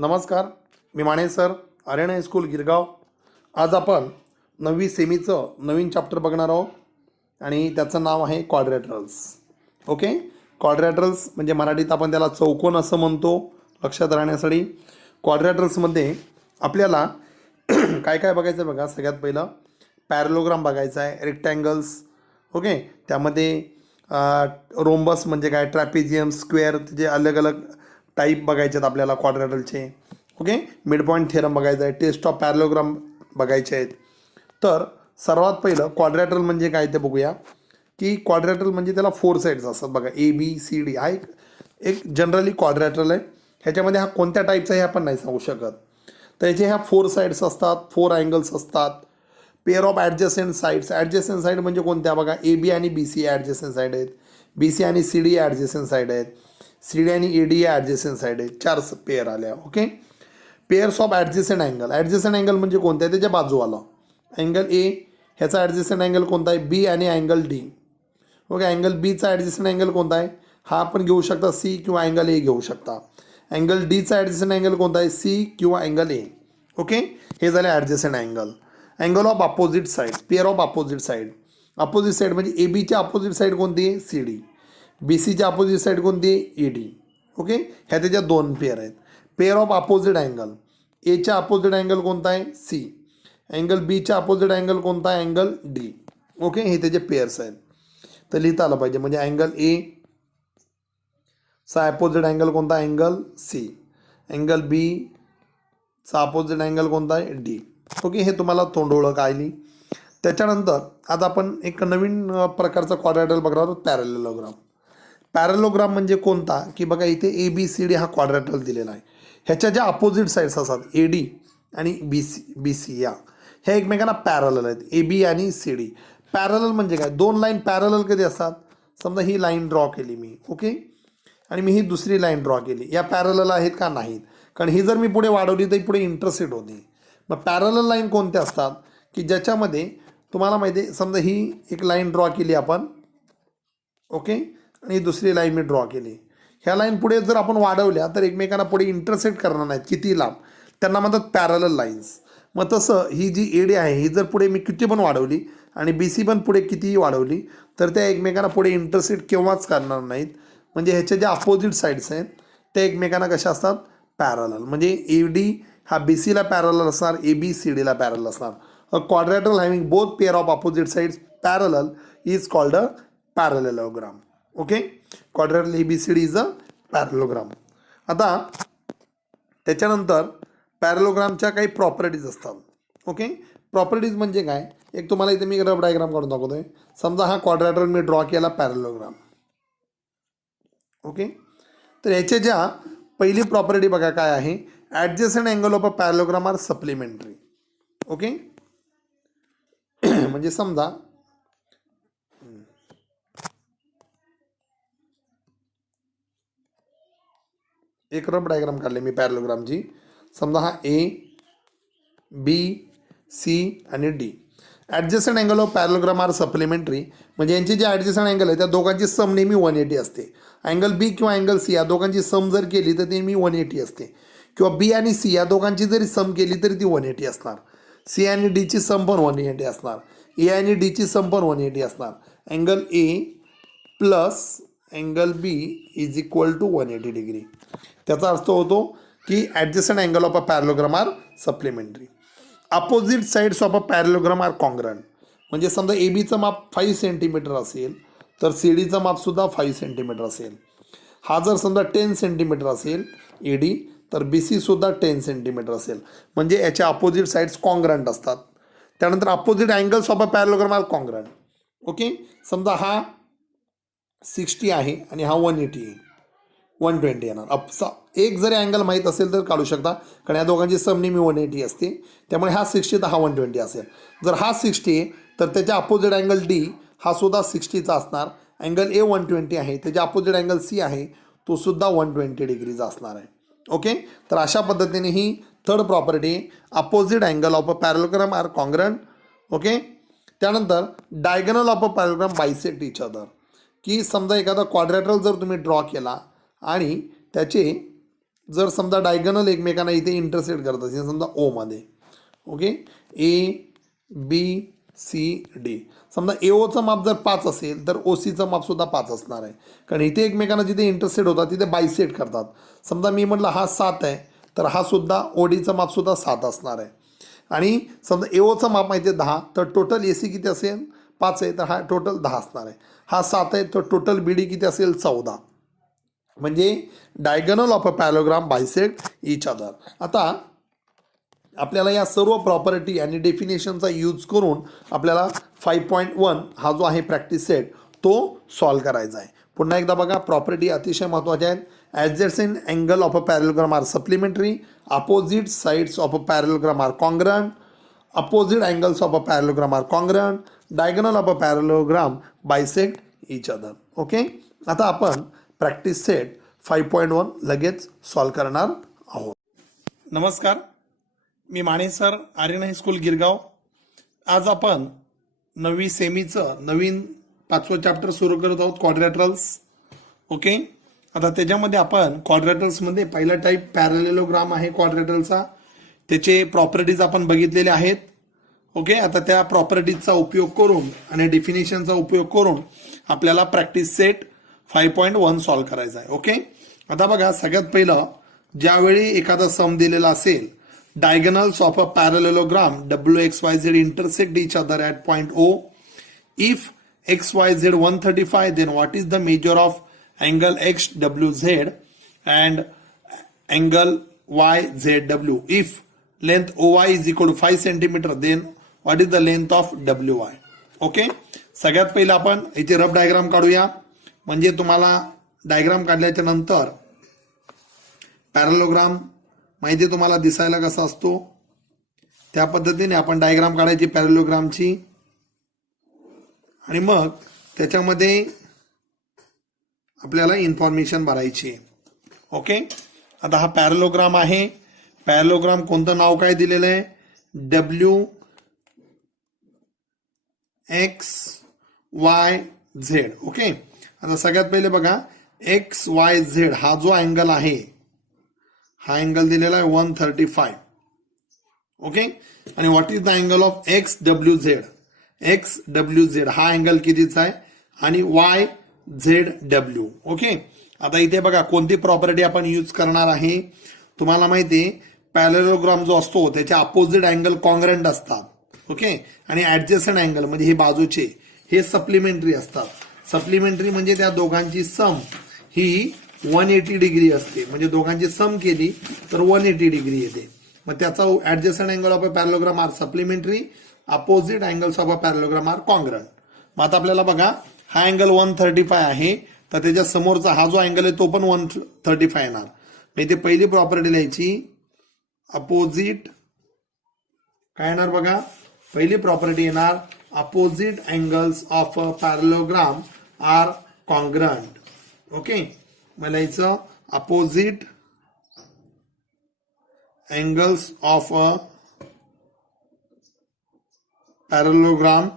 नमस्कार, मी Mane sir, Aryan high school Girgaon. आज आपण 9वी सेमीचं नवीन चॅप्टर बघणार आहोत आणि त्याचं नाव आहे क्वाड्रॅटरल्स. ओके, क्वाड्रॅटरल्स म्हणजे मराठीत आपण त्याला चौकोन असं म्हणतो. लक्षात राहण्यासाठी क्वाड्रॅटरल्समध्ये आपल्याला काय काय बघायचं बघा. सगळ्यात पहिलं पॅरलोग्राम बघायचा आहे, रेक्टँगल्स. ओके, त्यामध्ये रोम्बस म्हणजे काय, ट्रॅपेझियम, स्क्वेअर, त्याचे अलग अलग टाईप बघायचे आहेत आपल्याला क्वाड्रॅटरलचे. ओके, मिड पॉईंट थेरम बघायचा आहे, टेस्ट ऑफ पॅरलोग्राम बघायचे आहेत. तर सर्वात पहिलं क्वाड्रॅटरल म्हणजे काय ते बघूया. की क्वाड्रॅटरल म्हणजे त्याला 4 साईड्स असतात बघा, ABCD. हा एक जनरली क्वाड्रॅटरल आहे. ह्याच्यामध्ये हा कोणत्या टाईपचा आहे आपण नाही सांगू शकत. तर याचे ह्या 4 साईड्स असतात, 4 अँगल्स असतात. Pair of adjacent sides. Adjacent side म्हणजे कोणत्या बघा, AB आणि BC ॲडजस्टंट साईड आहेत, BC आणि CD ॲडजस्टंट साईड आहेत, CD आणि AD ॲडजस्टंट साईड आहेत. 4 पेअर आल्या. Okay, pairs of adjacent angle. Adjacent angle म्हणजे कोणत्या, त्याच्या बाजूवाला. अँगल A ह्याचा ॲडजस्टंट अँगल कोणता आहे, B आणि अँगल D. ओके, अँगल Bचा ॲडजस्टंट अँगल कोणता आहे, हा आपण घेऊ शकता C किंवा अँगल A घेऊ शकता. अँगल Dचा ॲडजस्टंट अँगल कोणता आहे, C किंवा अँगल A. ओके, हे झाले adjacent angle. Angle of opposite side, pair of opposite side. Opposite side म्हणजे ABच्या अपोजिट साईड कोणती आहे, CD. BCच्या अपोजिट साईड कोणती आहे, AD. ओके, ह्या त्याच्या 2 पेअर आहेत. Pair of opposite angle. Aच्या अपोजिट अँगल कोणता आहे, C. अँगल Bच्या अपोजिट अँगल कोणता आहे, अँगल D. ओके, हे त्याचे पेअर्स आहेत. तर लिहिता आलं पाहिजे. म्हणजे अँगल A चा अपोजिट अँगल कोणता, अँगल C. अँगल B चा अपोजिट अँगल कोणता आहे, D. ओके, हे तुम्हाला तोंडोळख आली. त्याच्यानंतर आज आपण एक नवीन प्रकारचा क्वाड्रॅटरल बघणार आहोत, पॅरलेलोग्राम. पॅरलोग्राम म्हणजे कोणता, की बघा इथे ABCD हा क्वाड्रॅटरल दिलेला आहे. ह्याच्या ज्या अपोजिट साईड्स असतात AD आणि BC ह्या एकमेकांना पॅरलल आहेत, AB आणि CD. पॅरलल म्हणजे काय, 2 लाईन पॅरलल कधी असतात, समजा ही लाईन ड्रॉ केली मी. ओके, आणि मी ही दुसरी लाईन ड्रॉ केली, या पॅरलल आहेत का, नाहीत. कारण ही जर मी पुढे वाढवली तर पुढे इंटरसेक्ट होते. मग पॅरलल लाईन कोणत्या असतात, की ज्याच्यामध्ये तुम्हाला माहिती आहे, समजा ही एक लाईन ड्रॉ केली आपण. ओके, आणि दुसरी लाईन मी ड्रॉ केली. ह्या लाईन पुढे जर आपण वाढवल्या तर एकमेकांना पुढे इंटरसेक्ट करणार नाहीत, किती लांब, त्यांना म्हणतात पॅरलल लाईन्स. मग तसं ही जी AD आहे ही जर पुढे मी किती पण वाढवली आणि BC पण पुढे कितीही वाढवली तर त्या एकमेकांना पुढे इंटरसेक्ट केव्हाच करणार नाहीत. म्हणजे ह्याच्या ज्या अपोजिट साईड्स आहेत त्या एकमेकांना कशा असतात, पॅरलल. म्हणजे AD हा BCला पॅरलल असणार, AB CDला पॅरलल असणार. A quadrilateral having both pair of opposite sides parallel is called a parallelogram. Okay, quadrilateral ABCD is a parallelogram. आता त्याच्यानंतर पॅरलोग्रामच्या काही प्रॉपर्टीज असतात. ओके, प्रॉपर्टीज म्हणजे काय, एक तुम्हाला इथे मी रफ डायग्राम काढून दाखवतोय. समजा हा क्वाड्रॅटरल मी ड्रॉ केला पॅरलोग्राम. ओके, तर याच्या ज्या पहिली प्रॉपर्टी बघा काय आहे, adjacent angle of a parallelogram are supplementary. Okay, म्हणजे समजा एक रफ डायग्राम काढले मी पॅरलोग्रामची. समजा हा A B C आणि D. Adjacent angle of parallelogram are supplementary म्हणजे यांची जे ॲडजस्टंट अँगल आहे त्या दोघांची सम नेहमी 180 असते. अँगल B किंवा अँगल C या दोघांची सम जर केली तर ती नेहमी 180 असते. किंवा B आणि C या दोघांची जरी सम केली तरी ती 180 असणार. C आणि D ची सम पण 180 असणार. A आणि D ची सम पण 180 असणार. Angle A plus angle B is equal to 180 degree. त्याचा अर्थ होतो की adjacent angle of a parallelogram are supplementary. Opposite sides of a parallelogram are congruent. म्हणजे समजा ABचं माप 5 सेंटीमीटर असेल तर CDचं मापसुद्धा 5 सेंटीमीटर असेल. हा जर समजा 10 सेंटीमीटर असेल AD तर BCसुद्धा 10 सेंटीमीटर असेल. म्हणजे याच्या अपोजिट साईड्स कॉन्ग्रंट असतात. त्यानंतर opposite angles of a parallelogram are congruent. Okay, समजा हा 60 आहे आणि हा 180 आहे, 120 येणार. एक जरी अँगल माहीत असेल तर काढू शकता, कारण या दोघांची सम नेहमी 180 असते. त्यामुळे हा 60 तर हा 120 असेल. जर हा 60 आहे तर त्याच्या अपोजिट अँगल D हा सुद्धा 60चा असणार. अँगल A 120 आहे, त्याच्या अपोजिट अँगल C आहे तो सुद्धा 120 डिग्रीचा असणार आहे. ओके, तर अशा पद्धतीने ही third property, opposite angle of a parallelogram are congruent. Okay, त्यानंतर diagonal of a parallelogram bisect each other. की समजा एखादा क्वाड्रॅटरल जर तुम्ही ड्रॉ केला आणि त्याचे जर समजा डायगोनल एकमेकांना इथे इंटरसेक्ट करत असेल समजा ओ मध्ये, okay, A B C D, समजा एओचं माप जर 5 असेल तर ओ सीचं माप सुद्धा 5 असणार आहे, कारण इथे एकमेकांना जिथे इंटरसेक्ट होतात तिथे बायसेक्ट करतात. समजा मी म्हटलं हा 7 आहे तर हा सुद्धा ओडीचं माप सुद्धा 7 असणार आहे. आणि समजा एओचं माप माहिती आहे 10, तर टोटल ए सी किती असेल 5 आहे तर हा टोटल 10 असणार आहे. हा 7 आहे तर टोटल बी डी किती असेल 14. म्हणजे diagonal of a parallelogram bisect each other. आता आपल्याला या सर्व प्रॉपर्टी आणि डेफिनेशनचा यूज करून आपल्याला 5.1 हा जो आहे प्रॅक्टिस सेट तो सॉल्व करायचा आहे. पुन्हा एकदा बघा, प्रॉपर्टी अतिशय महत्त्वाच्या आहेत. Adjacent angle of a parallelogram are supplementary, opposite sides of a parallelogram are congruent, opposite angles of a parallelogram are congruent, diagonal of a parallelogram bisect each other. Okay, आता आपण प्रॅक्टिस सेट 5.1 लगेच solve करणार आहोत. नमस्कार, मी Mane sir, Aryan high school Girgaon. आज आपण 9वी सेमीचं नवीन 5वं chapter सुरू करत आहोत, क्वाड्रॅटरल्स. ओके, आता त्याच्यामध्ये आपण क्वाड्रॅटरल्समध्ये पहिला टाईप पॅरलेलोग्राम आहे क्वाड्रॅटरलचा, त्याचे प्रॉपर्टीज आपण बघितलेले आहेत. ओके, आता त्या प्रॉपर्टीजचा उपयोग करून आणि डेफिनेशनचा उपयोग करून आपल्याला प्रॅक्टिस सेट 5.1 सॉल्व करायचा आहे. ओके, आता बघा, सगळ्यात पहिलं ज्यावेळी एखादा सम दिलेला असेल, diagonals of a parallelogram WXYZ intersect each other at point O. If XYZ 135, then what is the measure of angle XWZ and angle YZW? If length OY is equal to 5 centimeter, then what is the length of WY? Okay, सगळ्यात पहिलं आपण इथे rough diagram काढूया, म्हणजे तुम्हाला diagram काढल्याच्या नंतर parallelogram माहिती तुम्हाला दिसायला कसा असतो त्या पद्धतीने आपण डायग्राम काढायची पॅरलोग्रामची, आणि मग त्याच्यामध्ये आपल्याला इन्फॉर्मेशन भरायची. ओके, आता हा पॅरलोग्राम आहे. पॅरलोग्राम कोणतं नाव काय दिलेलं आहे? WXYZ. ओके, आता सगळ्यात पहिले बघा, XYZ हा जो अँगल आहे, हा अँगल दिलेला आहे 135. ओके, आणि what is the angle of XWZ? XWZ हा अँगल कितीचा आहे आणि YZW. ओके, आता इथे बघा कोणती प्रॉपर्टी आपण यूज करणार आहे. तुम्हाला माहिती आहे पॅरलेलोग्राम जो असतो त्याच्या अपोजिट अँगल कॉन्ग्रंट असतात. ओके, आणि ऍडजस्टंट अँगल म्हणजे हे बाजूचे हे सप्लिमेंटरी असतात. सप्लिमेंटरी म्हणजे त्या दोघांची सम ही 180 डिग्री असते, म्हणजे दोघांची सम केली तर 180 डिग्री येते. मग त्याचा adjacent angle of a parallelogram are supplementary, opposite angles of a parallelogram are congruent. मग आता आपल्याला बघा, हा अँगल 135 आहे तर त्याच्या समोरचा हा जो अँगल आहे तो पण 135 येणार. मग इथे पहिली प्रॉपर्टी लिहायची, अपोजिट काय येणार बघा, पहिली प्रॉपर्टी येणार opposite angles of a parallelogram are congruent. Okay, मला याचं opposite angles of a parallelogram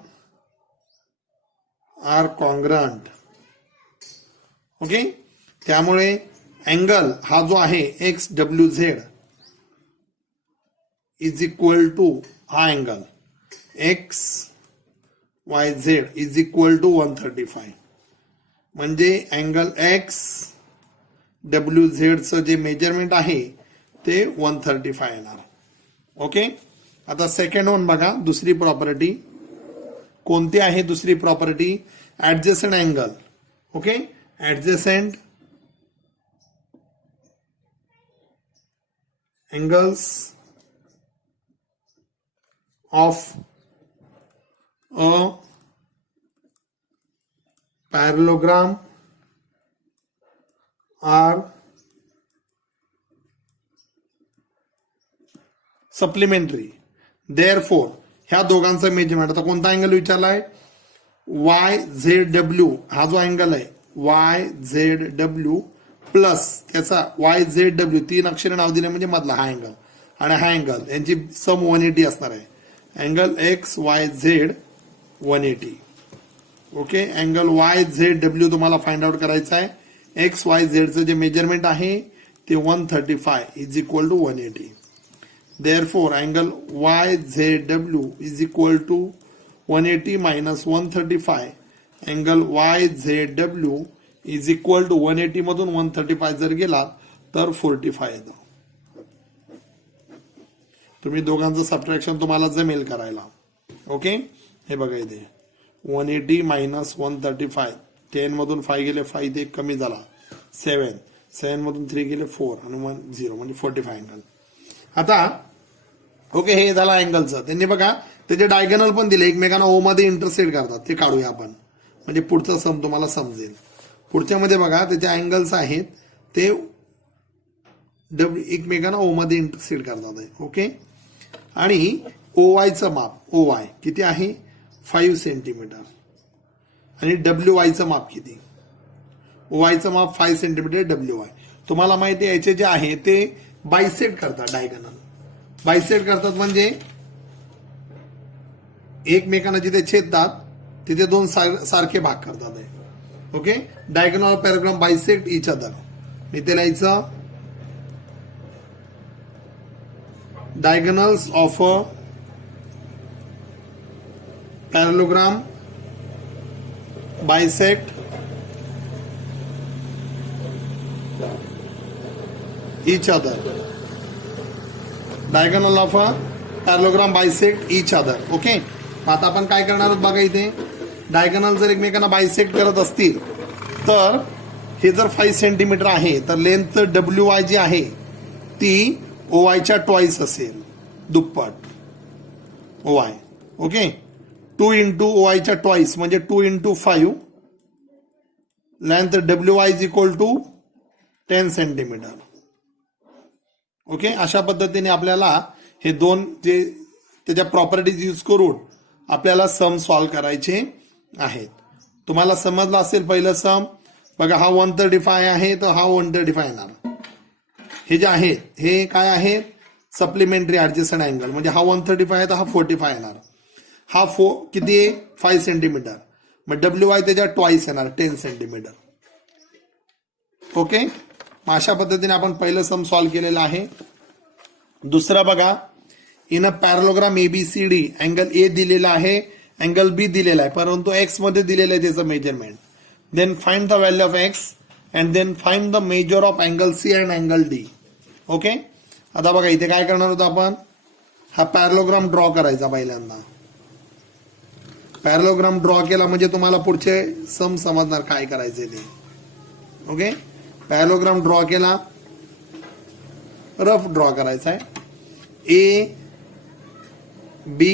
are congruent. Okay, त्यामुळे अँगल हा जो आहे XWZ इज इक्वल टू हा angle XYZ is equal to 135. म्हणजे अँगल XWZ चं जे मेजरमेंट आहे ते 135 येणार. ओके, आता सेकंड वन बघा, दुसरी प्रॉपर्टी कोणती आहे? दुसरी property adjacent angle. Okay, adjacent angles of a parallelogram are supplementary. Therefore ह्या दोघांचा मेजरमेंट, आता कोणता अँगल विचारलाय? YZW हा जो अँगल आहे YZW प्लस त्याचा YZW 3 अक्षर नाव दिले म्हणजे मधला हा अँगल आणि हा अँगल यांची सम 180 असणार आहे. Angle XYZ 180. Okay, angle YZW तुम्हाला फाइंड आउट करायचा आहे. XYZ चं जे मेजरमेंट आहे ते 135 is equal to 180. Therefore, angle YZW is equal to 180 minus 135. Angle YZW is equal to 180 मधून 135 जर गेला तर 45 येतो. तुम्ही दोघांचं सबट्रॅक्शन तुम्हाला जमेल करायला. ओके, हे बघा इथे 180 मायनस 135. 10 मधून 5 गेले, 5 ते कमी झाला 7. 7 मधून 3 गेले 4 आणि 1 0 म्हणजे 45 अँगल. आता ओके, हे झालं अँगलचं. त्यांनी बघा त्याचे डायगोनल पण दिले, एकमेकांना ओ मध्ये इंटरसेक्ट करतात, ते काढूया आपण म्हणजे पुढचा सम तुम्हाला समजेल. पुढच्या मध्ये बघा त्याचे अँगल्स आहेत ते एकमेकांना ओ मध्ये इंटरसेक्ट करतात. ओके, आणि OYचं माप OY किती आहे 5 सेंटीमीटर आणि WYचं माप किती, OYचं माप 5 सेंटीमीटर, WY तुम्हाला माहिती आहे. याचे जे आहे ते बायसेक्ट करतात, डायगोनल बायसेक्ट करतात म्हणजे एकमेकांना जिथे छेदतात तिथे दोन सारखे भाग करतात. Okay, diagonal parallelogram bisect each other. मी ते लिहायचं diagonals of a parallelogram bisect each other. Diagonal of a parallelogram bisect each other. Okay, आता आपण काय करणार आहोत बघा. इथे डायगोनल जर एकमेकांना बायसेक्ट करत असतील तर हे जर 5 सेंटीमीटर आहे तर लेंथ WY जी आहे ती OYच्या ट्वाइस असेल, दुप्पट OY. ओके, 2 इंटू OYच्या ट्वाइस म्हणजे 2 into 5. Length WY is equal to 10 centimetre. Okay, अशा पद्धतीने आपल्याला हे दोन जे त्याच्या प्रॉपर्टीज यूज करून आपल्याला सम सॉल्व करायचे आहेत. तुम्हाला समजलं असेल पहिलं सम बघा. हा 135 आहे तर हा 135 येणार. हे जे आहेत हे काय आहेत सप्लिमेंटरी ऍडजस्टंट अँगल म्हणजे हा 135 आहे तर हा 45 येणार. हा किती आहे 5 सेंटीमीटर, मग WY त्याच्या ट्वाइस येणार 10 सेंटीमीटर. ओके, मग अशा पद्धतीने आपण पहिलं सम सॉल्व केलेलं आहे. दुसरा बघा, in a parallelogram ABCD angle A दिलेला आहे, अँगल B दिलेला आहे, परंतु X मध्ये दिलेलं आहे त्याचं measurement. Then find the value of X and then find the measure of angle C and angle D. Okay, आता बघा इथे काय करणार होतो आपण, हा पॅरलोग्राम ड्रॉ करायचा. पहिल्यांदा पॅरलोग्राम ड्रॉ केला म्हणजे तुम्हाला पुढचे सम समजणार काय करायचे ते. ओके, पॅरलोग्राम ड्रॉ केला, रफ ड्रॉ करायचा आहे.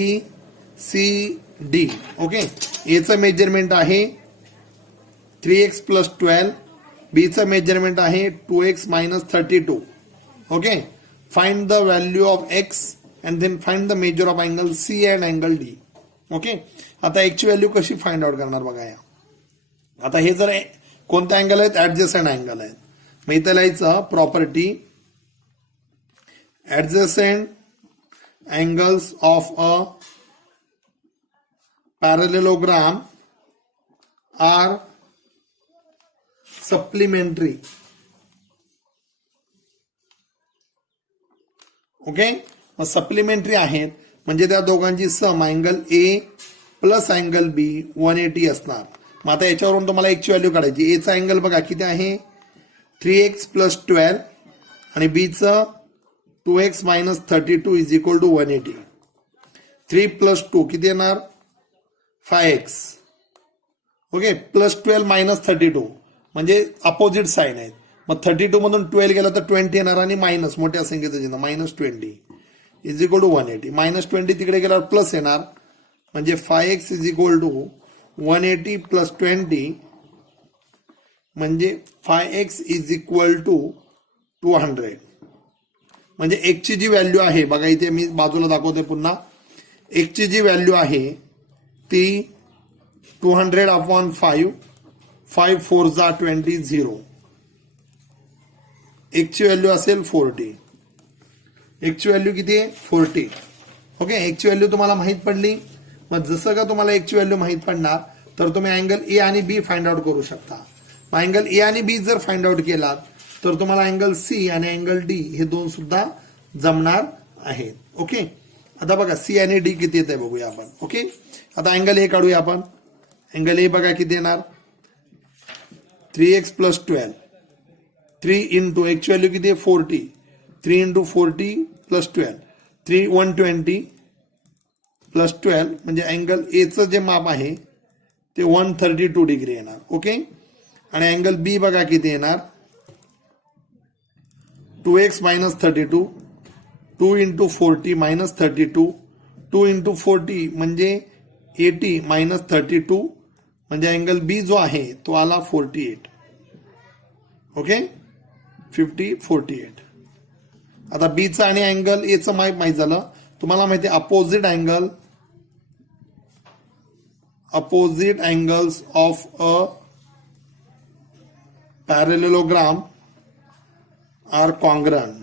ABCD. ओके, एचं मेजरमेंट आहे 3x + 12. बीचं मेजरमेंट आहे 2x - 32. Okay, find the value of x and then find the measure of angle C and angle D. Okay, आता x ची व्हॅल्यू कशी find out करणार बघा. या आता हे जर कोणते अँगल आहेत ऍडजस्टंट अँगल आहेत. मग इथं लिहायचं property adjacent angles of a parallelogram are supplementary. Okay, मग सप्लिमेंटरी आहेत म्हणजे त्या दोघांची sum angle A plus angle B 180 असणार. मग आता याच्यावरून तुम्हाला एक ची व्हॅल्यू काढायची. A चा अँगल बघा किती आहे 3x + 12 आणि B चं 2x - 32 इज इक्वल टू 180. 3 + 2 किती येणार 5x. ओके, +12 - 32 म्हणजे अपोजिट साइन आहेत. मग 32 मधून 12 गेला तर 20 येणार आणि मायनस मोठ्या संख्येचं चिन्ह -20 इज इक्वल टू 180. -20 तिकडे गेल्यावर प्लस येणार म्हणजे 5x इज इक्वल टू 180 + 20 म्हणजे 5x इज इक्वल टू 200. म्हणजे x ची जी व्हॅल्यू आहे बघा इथे मी बाजूला दाखवते पुन्हा. x ची जी व्हॅल्यू आहे ती 200/5. 5 4 जा 20 0. x ची व्हॅल्यू असेल 40. x ची व्हॅल्यू किती आहे 40. ओके, x ची व्हॅल्यू तुम्हाला माहित पडली. मग जसं का तुम्हाला x ची व्हॅल्यू माहित पडणार तर तुम्ही अँगल A आणि B फाइंड आउट करू शकता. अँगल A आणि B जर फाइंड आउट केलात तर तुम्हाला अँगल सी आणि अँगल डी हे दोन सुद्धा जमणार आहेत. ओके, आता बघा सी आणि डी किती येत आहे बघूया आपण. ओके, आता अँगल ए काढूया आपण. अँगल ए बघा किती येणार 3x + 12. 3 इंटू एक्स व्हॅल्यू किती आहे 40. 3 इंटू 40 + 12 3 120 + 12 म्हणजे अँगल एचं जे माप आहे ते 132 डिग्री येणार. ओके, आणि अँगल बी बघा किती येणार 2x - 32. 2 इंटू 40 - 32. 2 इंटू 40 म्हणजे 80 - 32 म्हणजे अँगल बी जो आहे तो आला 48. ओके, 50 48. आता बीचं आणि अँगल एचं माहित झालं. तुम्हाला माहिती आहे opposite angles of a parallelogram are congruent.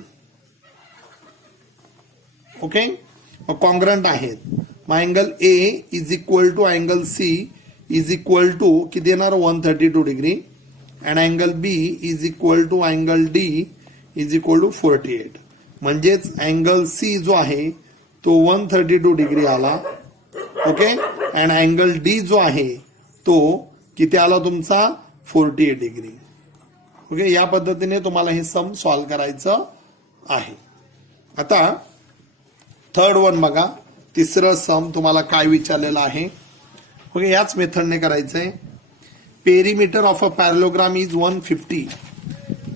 Okay, congruent आहेत. मग angle A is equal to angle C is equal to किती येणार 132 degree and angle B is equal to angle D is equal to 48. म्हणजेच angle C जो आहे तो 132 degree आला. Okay, and angle D जो आहे तो किती आला तुमचा 48 डिग्री. ओके, या पद्धतीने तुम्हाला हे सम सॉल्व्ह करायचं आहे. आता थर्ड वन बघा, तिसरं सम तुम्हाला काय विचारलेलं आहे. ओके, याच मेथडने करायचंय. Perimeter of a parallelogram is 150.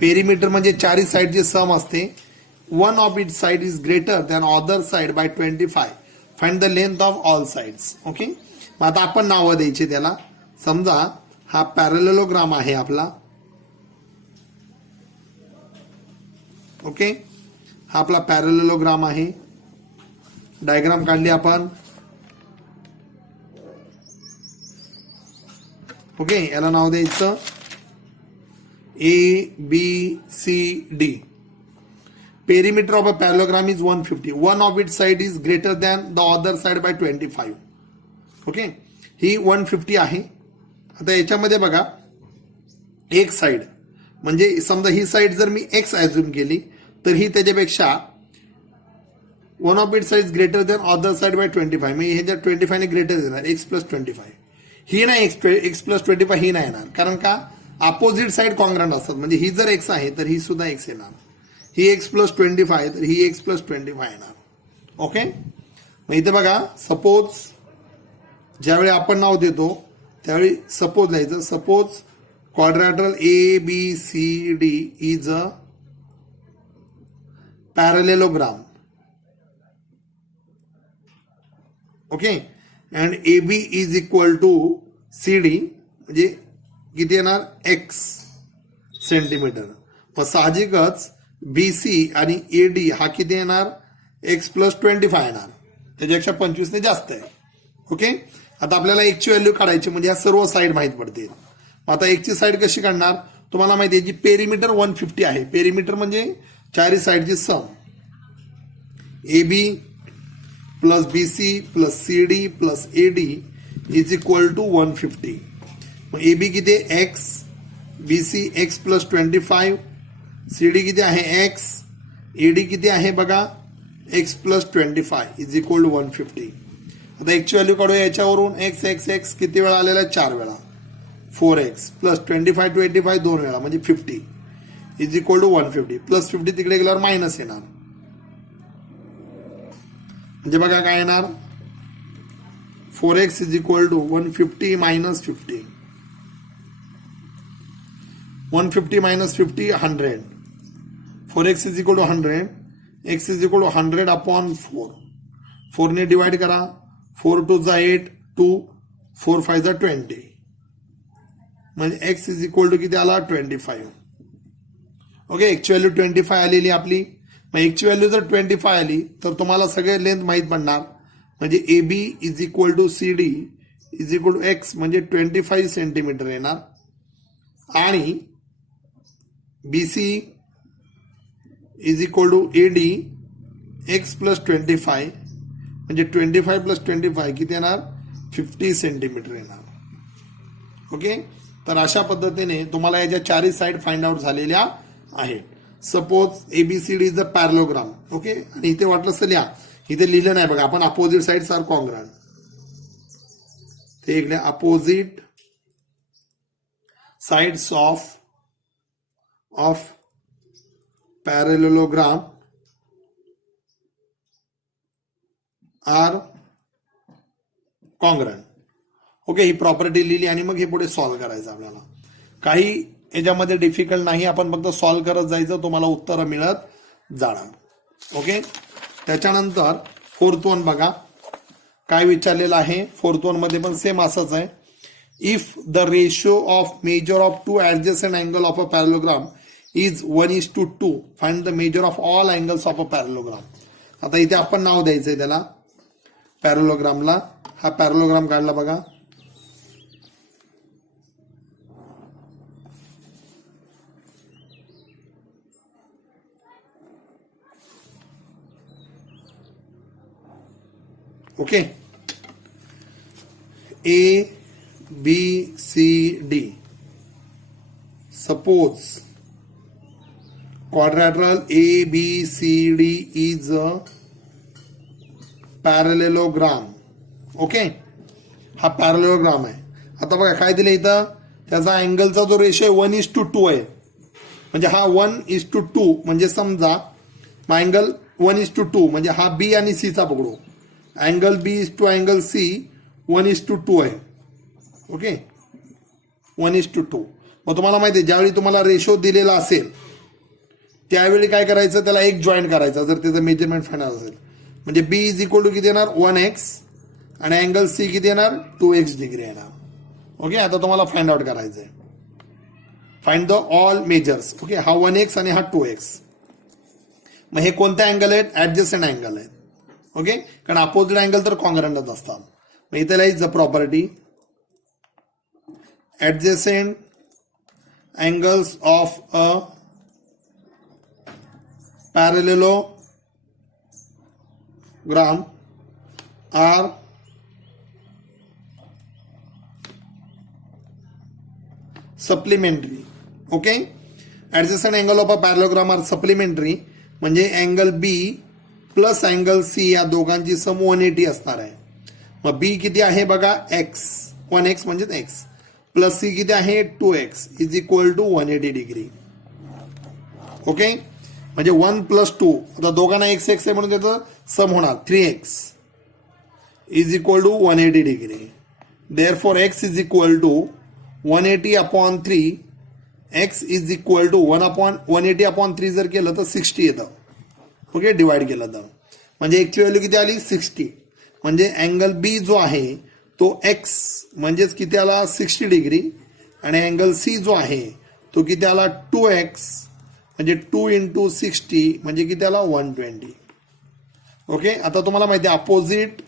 Perimeter म्हणजे चारी साइडची सम असते. One of it side is greater than other side by 25. Find the length of all sides. Okay, मग आता आपण नावं द्यायची त्याला. समजा हा पॅरेललोग्राम आहे आपला. ओके, हा आपला पॅरेललोग्राम आहे. डायग्राम काढली आपण. ओके, याला नाव द्यायचं ABCD. Perimeter of a parallelogram is 150. One of it side is greater than the other side by 25. Okay, ही 150 आहे. आता याच्यामध्ये बघा एक साइड म्हणजे समजा ही साइड जर मी x ॲझ्युम केली तर ही त्याच्यापेक्षा one of it side greater than other side by 25. म्हणजे हे जर 25 ने ग्रेटर येणार x + 25. ही नाही x + 25 ही नाही येणार. कारण का अपोजिट साइड कॉन्ग्रंट असतात. म्हणजे ही जर x आहे तर ही सुद्धा x येणार. ही x + 25 तर ही x + 25 येणार. ओके, मग इथे बघा सपोज ज्यावेळी आपण नाव देतो त्यावेळी सपोज लिहायचं. Suppose quadrilateral ABCD is a parallelogram. Okay, and AB is equal to CD म्हणजे किती येणार x सेंटीमीटर. मग साहजिकच BC आणि AD हा किती येणार x + 25 येणार. त्याच्यापेक्षा 25 ने जास्त आहे. ओके, आता आपल्याला x ची व्हॅल्यू काढायची म्हणजे या सर्व साइड माहित पडतील. आता x ची साइड कशी काढणार तुम्हाला माहिती आहे. जी पेरिमीटर 150 आहे. पेरिमीटर म्हणजे चारी साइडची sum. AB + BC + CD + AD is equal to 150. मग AB किती आहे x, BC x + 25, CD किती आहे x, AD किती आहे बघा x + 25 इज इक्वल टू 150. आता x ची व्हॅल्यू काढूया याच्यावरून. x किती वेळा आलेला 4 वेळा. 4x + 25 25 2 वेळा म्हणजे 50 इज इक्वल टू 150. +50 तिकडे गेल्यावर मायनस येणार. म्हणजे बघा काय येणार 4x is equal to 150 - 50. 150 - 50 100. 4x is equal to 100. x is equal to 100/4. 4 ने डिवाइड करा. 4 2 = 8. 2 4 5 = 20. म्हणजे x इज इक्वल टू किती आला 25. ओके, x ची व्हॅल्यू 25 आलेली आपली. मग x ची व्हॅल्यू जर 25 आली तर तुम्हाला सगळे लेंथ माहित पडणार. म्हणजे AB is equal to CD is equal to x म्हणजे 25 सेंटीमीटर येणार. आणि BC is equal to AD x + 25 म्हणजे 25 + 25 किती येणार 50 सेंटीमीटर येणार. ओके, तर अशा पद्धतीने तुम्हाला याच्या चारही साइड फाइंड आउट झालेल्या आहेत. Suppose ABCD is a parallelogram. Okay, आणि इथे वाटलं असं लिहा, इथे लिहिलं नाही बघा आपण, अपोजिट साइड्स आर कॉन्ग्रंट. ते इकडे opposite sides of parallelogram are congruent. Okay, ही प्रॉपर्टी लिहिली आणि मग हे पुढे सॉल्व्ह करायचं आपल्याला. काही याच्यामध्ये डिफिकल्ट नाही, आपण फक्त सॉल्व्ह करत जायचं, तुम्हाला उत्तरं मिळत जाणार. ओके, त्याच्यानंतर फोर्थ वन बघा काय विचारलेलं आहे. फोर्थ वन मध्ये पण सेम असंच आहे. If the ratio of measure of two adjacent angle of a parallelogram is 1:2, find the measure of all angles of a parallelogram. आता इथे आपण नाव द्यायचंय त्याला पॅरलोग्रामला. हा पॅरलोग्राम काढला बघा. Okay, ABCD. Suppose quadrilateral ABCD is a parallelogram. Okay, हा parallelogram आहे. आता बघा काय दिलं इथं, त्याचा अँगलचा जो रेशो आहे 1:2 आहे. म्हणजे हा 1:2 म्हणजे समजा अँगल 1:2 म्हणजे हा B आणि C चा पकडू. Angle B to angle C 1:2 आहे. ओके, 1:2. मग तुम्हाला माहिती आहे ज्यावेळी तुम्हाला रेशो दिलेला असेल त्यावेळी काय करायचं, त्याला एक जॉईंट करायचा जर त्याचं मेजरमेंट फायनल असेल. म्हणजे B इज इक्वल टू किती येणार 1x आणि अँगल C किती येणार 2x डिग्री येणार. ओके, आता तुम्हाला फाइंड आउट करायचं आहे. Find the all measures. Okay, हा 1x आणि हा 2x. मग हे कोणते अँगल आहेत, ऍडजस्टंट अँगल आहेत. ओके, कारण अपोजिट अँगल तर कॉन्ग्रंटच असतात. मग इथे लिहायचं property adjacent angles of a parallelogram are supplementary. Okay, adjacent angle of a parallelogram are supplementary म्हणजे angle B plus angle C या दोघांची सम 180 असणार आहे. मग B किती आहे बघा x, 1x म्हणजे x प्लस C किती आहे 2x is equal to 180 degree. Okay, म्हणजे 1 + 2, आता दोघांना x आहे म्हणून त्याचं सम होणार 3x is equal to 180 degree. Therefore x is equal to 180/3. x is equal to 180/3 जर केलं तर 60 येतं. ओके, डिवाइड केलं तर म्हणजे एक्सची व्हॅल्यू किती आली 60. म्हणजे अँगल B जो आहे तो x म्हणजेच किती आला 60 डिग्री आणि अँगल C जो आहे तो किती आला 2x म्हणजे 2 × 60 म्हणजे किती आला 120. ओके, आता तुम्हाला माहिती आहे opposite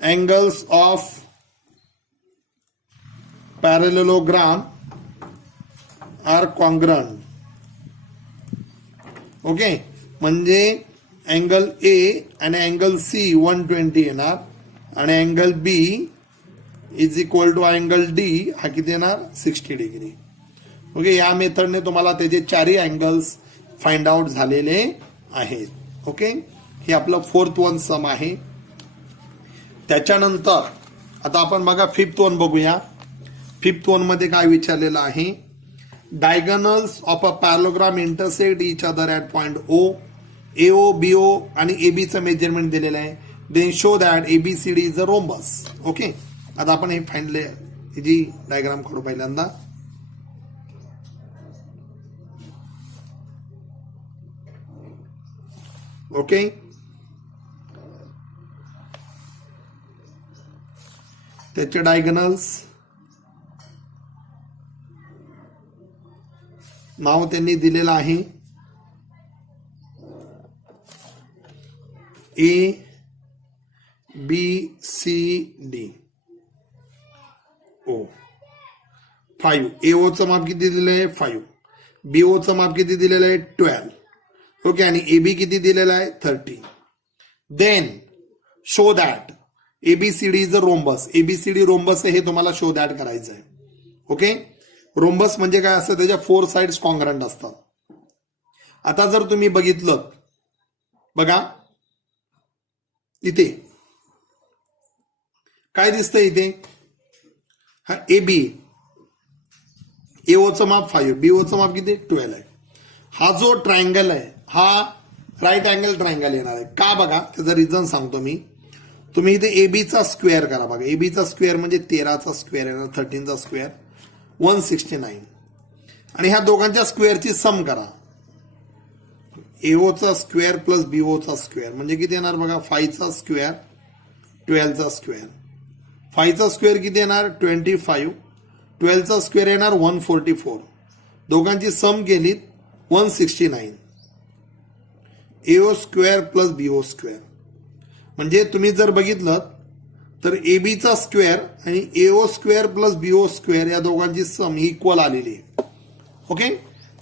angles of parallelogram are congruent. Okay, म्हणजे अँगल A आणि अँगल C 120 येणार आणि angle B is equal to angle D हा किती येणार 60 डिग्री. ओके, या मेथडने तुम्हाला त्याचे चारही अँगल्स फाइंड आउट झालेले आहेत. ओके, हे आपलं फोर्थ वन सम आहे. त्याच्यानंतर आता आपण बघा फिफ्थ वन बघूया. फिफ्थ वन मध्ये काय विचारलेलं आहे, diagonals of a parallelogram intersect each other at point O. AO BO आणि AB चं मेजरमेंट दिलेलं आहे. Then show that ABCD is a rhombus. Okay, आता आपण हे फाइंडले जी डायग्राम काढू पहिल्यांदा. ओके, त्याचे डायगोनल्स नाव त्यांनी दिलेलं आहे ABCD. 5. AOचं माप किती दिलेलं आहे 5. BOचं माप किती दिलेलं आहे 12. ओके, आणि AB किती दिलेलं आहे 30. Then show that ABCD is a rhombus. ABCD rhombus हे तुम्हाला शो दॅट करायचं आहे. ओके, रोम्बस म्हणजे काय असतं, त्याच्या 4 साइड्स कॉन्ग्रंट असतात. आता जर तुम्ही बघितलं, बघा इथे काय दिसतंय, इथे हा ए बी, एओचं माप 5, बीओचं माप किती 12 आहे. हा जो ट्रायंगल आहे हा राईट अँगल ट्रायंगल येणार आहे का, बघा त्याचं रिझन सांगतो मी. तुम्ही इथे एबीचा स्क्वेअर करा, बघा एबीचा स्क्वेअर म्हणजे 13चा स्क्वेअर येणार, 13चा स्क्वेअर 169, आणि ह्या दोघांच्या स्क्वेअरची सम करा. एओचा स्क्वेअर प्लस बीओचा स्क्वेअर म्हणजे किती येणार बघा, 5चा स्क्वेअर 12चा स्क्वेअर. 5चा स्क्वेअर किती येणार 25, 12चा स्क्वेअर येणार 144, दोघांची सम केलीत 169. A O square plus B O square म्हणजे तुम्ही जर बघितलं तर एबीचा स्क्वेअर आणि A O square plus B O square या दोघांची सम इक्वल आलेली आहे. ओके,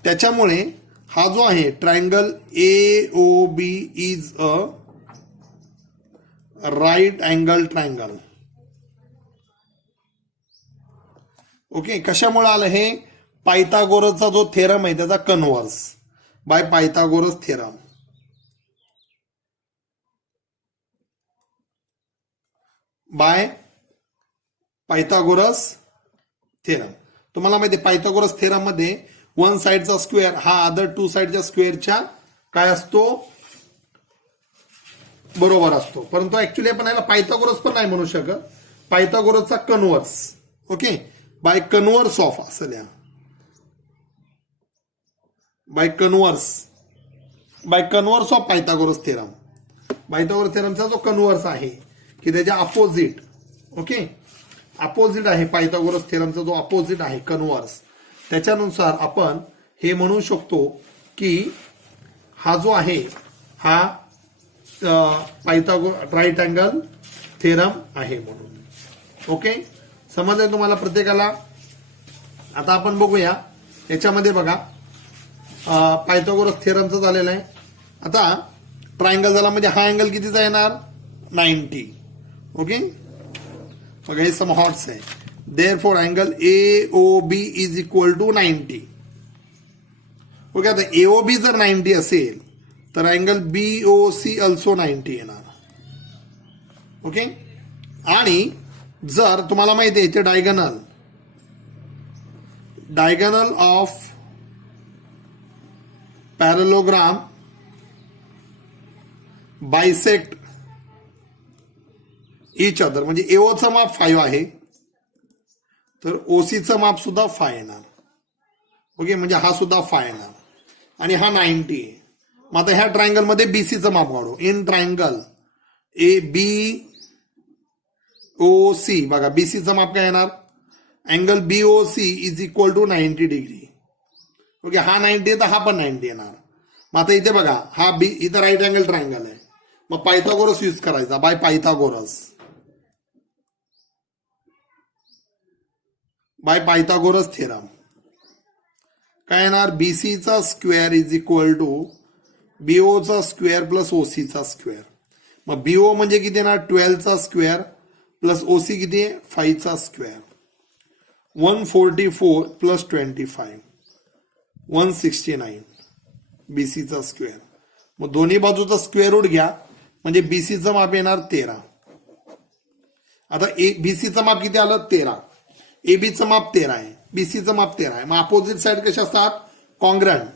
त्याच्यामुळे हा जो आहे triangle A O B is a right angle triangle. Okay, कशामुळे आलं हे, पायथागोरसचा जो थेरम आहे त्याचा converse by Pythagoras theorem. By Pythagoras theorem. तुम्हाला माहिती आहे पायथागोरस थेरम मध्ये वन साइडचा स्क्वेअर हा अदर 2 साइडच्या स्क्वेअरच्या काय असतो, बरोबर असतो. परंतु ऍक्च्युली आपण याला पायथागोरस पण नाही म्हणू शकत, पायथागोरसचा converse. Okay, by converse of असं लिहा, by converse of Pythagoras theorem. Pythagoras थेरमचा जो कन्व्हर्स आहे की त्याच्या अपोजिट, ओके अपोजिट आहे पायथागोरस थेरमचा जो अपोजिट आहे कन्व्हर्स, त्याच्यानुसार आपण हे म्हणू शकतो की हा जो आहे हा राईट अँगल थेरम आहे म्हणून. ओके, समजलं तुम्हाला प्रत्येकाला. आता आपण बघूया याच्यामध्ये बघा पायथागोरस थेरमचं झालेलं आहे. आता ट्रायंगल झाला म्हणजे हा अँगल कितीचा येणार 90. ओके, बघा हे सम हॉट्स आहे. Therefore angle A O B is equal to 90. Okay, आता एओबी जर 90 असेल तर अँगल बीओसी ऑल्सो 90 येणार. ओके, आणि जर तुम्हाला माहिती आहे याचे diagonal of parallelogram bisect each other, म्हणजे एओचं माप 5 आहे तर ओसीचं माप सुद्धा 5 येणार. ओके, म्हणजे हा सुद्धा 5 येणार आणि हा 90 आहे. मग आता ह्या ट्रायंगल मध्ये बीसीचं माप काढू. In triangle A B O C, बघा बीसीचं माप काय येणार, angle B O C is equal to 90 degree. Okay, हा 90 आहे तर हा पण 90 येणार. मग आता इथे बघा हा बी, इथं राईट अँगल ट्रायंगल आहे, मग पायथागोरस यूज करायचा बाय पायथागोरस थेरम. काय येणार, बीसीचा स्क्वेअर इज इक्वल टू बीओचा स्क्वेअर प्लस ओसीचा स्क्वेअर. मग बीओ म्हणजे किती येणार 12चा स्क्वेअर प्लस ओसी किती आहे 5चा स्क्वेअर. 144 प्लस 25 169 बीसीचा स्क्वेअर. मग दोन्ही बाजूचा स्क्वेअर रूट घ्या म्हणजे बीसीचं माप येणार 13. आता बीसीचं माप किती आलं 13, एबीचं माप 13 आहे, बीसीचं माप 13 आहे. मग अपोजिट साइड कशा असतात कॉन्ग्रंट.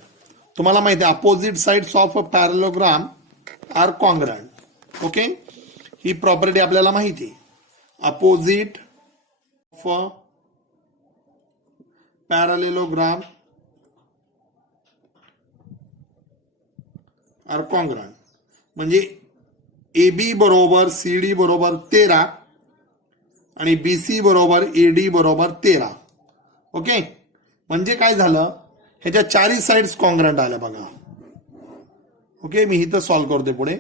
तुम्हाला माहिती आहे opposite sides of a parallelogram are congruent. Okay, ही प्रॉपर्टी आपल्याला माहिती आहे. Opposite of a parallelogram are congruent म्हणजे एबी बरोबर सीडी बरोबर 13 आणि बीसी बरोबर एडी बरोबर 13. ओके, म्हणजे काय झालं ह्याच्या चारही साइड्स कॉन्ग्रंट आल्या बघा. ओके, मी इथं सॉल्व्ह करते पुढे.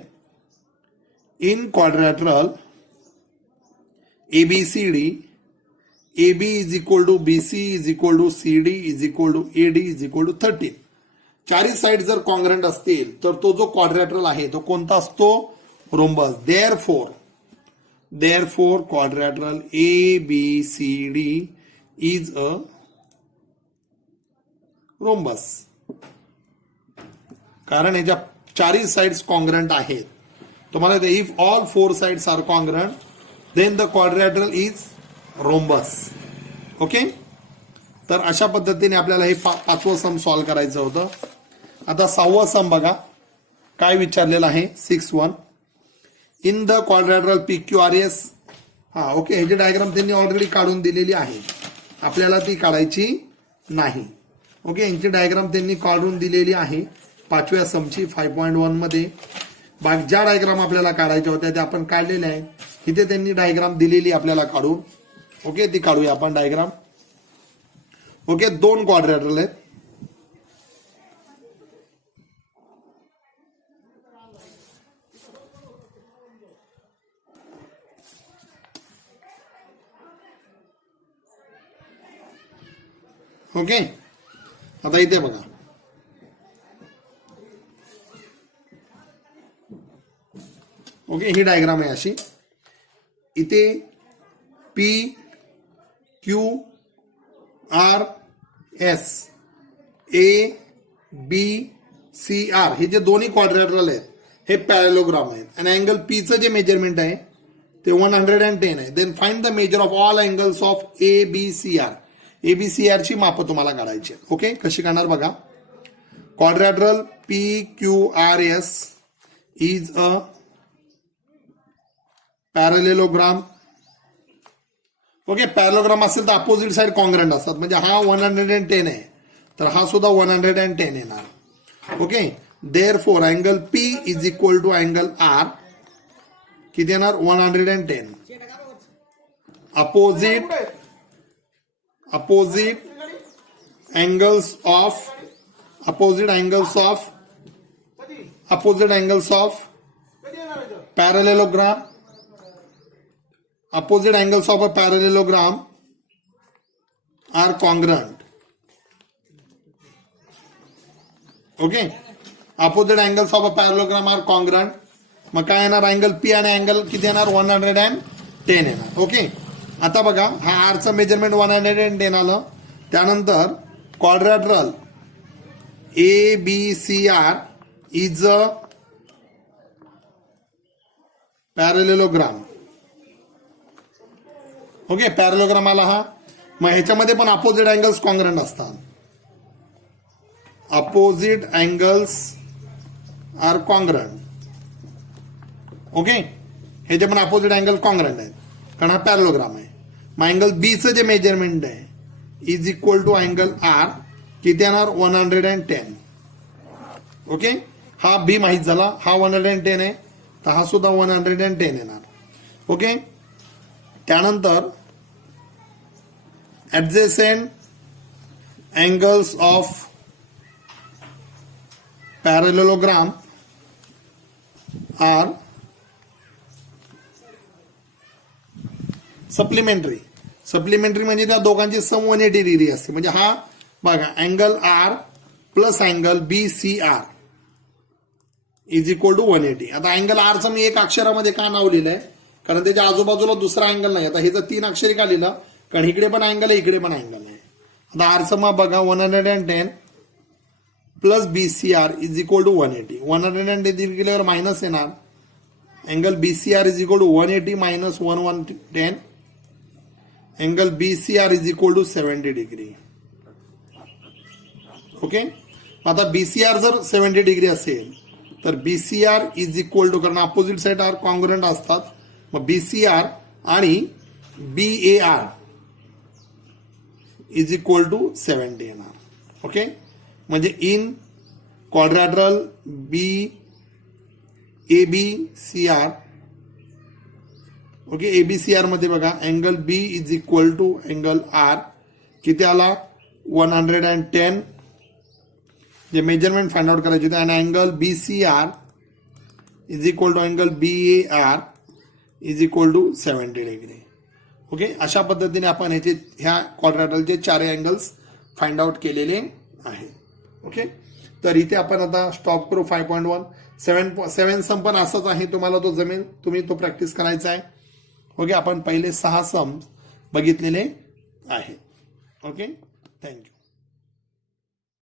In quadrilateral ABCD AB is equal to BC is equal to CD is equal to AD is equal to 13. चारही साइड जर कॉन्ग्रंट असतील तर तो जो क्वाड्रॅटरल आहे तो कोणता असतो rhombus. Therefore quadrilateral ABCD is a rhombus, कारण याच्या चारही साइड्स कॉन्ग्रंट आहेत. तुम्हाला if all 4 sides are congruent then the quadrilateral is rhombus. Okay, तर अशा पद्धतीने आपल्याला हे 5वं सम सॉल्व्ह करायचं होतं. आता 6वं सम बघा काय विचारलेलं आहे. 6-1 इन द क्वाड्रॅटरल PQRS. हा ओके, ह्याची डायग्राम त्यांनी ऑलरेडी काढून दिलेली आहे, आपल्याला ती काढायची नाही. ओके, यांची डायग्राम त्यांनी काढून दिलेली आहे 5व्या समची 5.1 मध्ये. ज्या डायग्राम आपल्याला काढायच्या होत्या त्या आपण काढलेल्या आहेत. इथे त्यांनी डायग्राम दिलेली आपल्याला काढून. ओके, ती काढूया आपण डायग्राम. ओके, 2 क्वाड्रॅटरल आहेत. ओके, आता इथे बघा ओके, ही डायग्राम आहे अशी. इथे PQRS ABCR हे जे दोन्ही क्वाड्रॅटरल आहेत हे पॅरेलोग्राम आहेत. आणि अँगल पीचं जे मेजरमेंट आहे ते 110 आहे. Then find the measure of all angles of ABCR. ABCR ची मापं तुम्हाला काढायची. ओके, कशी काढणार बघा. Quadrilateral PQRS is a parallelogram. Okay, parallelogram असेल तर अपोजिट साइड कॉन्ग्रंट असतात. म्हणजे हा 110 आहे तर हा सुद्धा 110 येणार. Okay, therefore angle P is equal to angle R किती येणार 110. Opposite angles of parallelogram. Opposite angles of a parallelogram are congruent. Okay, opposite angles of a parallelogram are congruent. मग काय येणार अँगल P आणि angle किती येणार 110 येणार. Okay, आता बघा हा R चं मेजरमेंट 110 आलं. त्यानंतर quadrilateral ABCR is a parallelogram. Okay, parallelogram आला हा. मग ह्याच्यामध्ये पण अपोजिट अँगल्स कॉन्ग्रंट असतात. Opposite angles are congruent. Okay, ह्याचे पण अपोजिट अँगल कॉन्ग्रंट आहेत कारण हा पॅरेलोग्राम आहे. मग अँगल बीचं जे मेजरमेंट आहे is equal to angle R किती येणार 110. ओके, हा बी माहित झाला, हा 110 आहे तर हा सुद्धा 110 येणार. ओके, त्यानंतर adjacent angles of parallelogram are supplementary. Supplementary म्हणजे त्या दोघांची सम 180 डिग्री असते. म्हणजे हा बघा angle R plus angle BCR is equal to 180. आता अँगल R चं मी एक अक्षरामध्ये का नाव लिहिलंय कारण त्याच्या आजूबाजूला दुसरा अँगल नाही. आता हे जर 3 अक्षरी का लिहिलं कारण इकडे पण अँगल आहे इकडे पण अँगल आहे. आता R चं माप बघा 110 plus BCR is equal to 180. 110 केल्यावर मायनस येणार. Angle BCR is equal to 180 minus 110. Angle BCR is equal to 70 degree. Okay, आता BCR जर 70 डिग्री असेल तर BCR इज इक्वल टू कारण अपोजिट साइड आर कॉन्ग्रंट असतात. मग BCR आणि BAR इज इक्वल टू 70 येणार. ओके, म्हणजे in quadrilateral ABCR. Okay, ABCR मध्ये बघा angle B is equal to angle R किती आला 110. जे मेजरमेंट फाइंड आउट करायचे होते. आणि angle BCR is equal to angle BAR is equal to 70 degree. Okay, अशा पद्धतीने आपण ह्या क्वाड्रॅटरलचे 4 अँगल्स फाइंड आउट केलेले आहेत. ओके, तर इथे आपण आता स्टॉप करू. 5.1 7 सम पण असंच आहे, तुम्हाला तो जमेल, तुम्ही तो प्रॅक्टिस करायचा आहे. ओके, आपण पहिले 6 सम बघितलेले आहेत. Okay, thank you.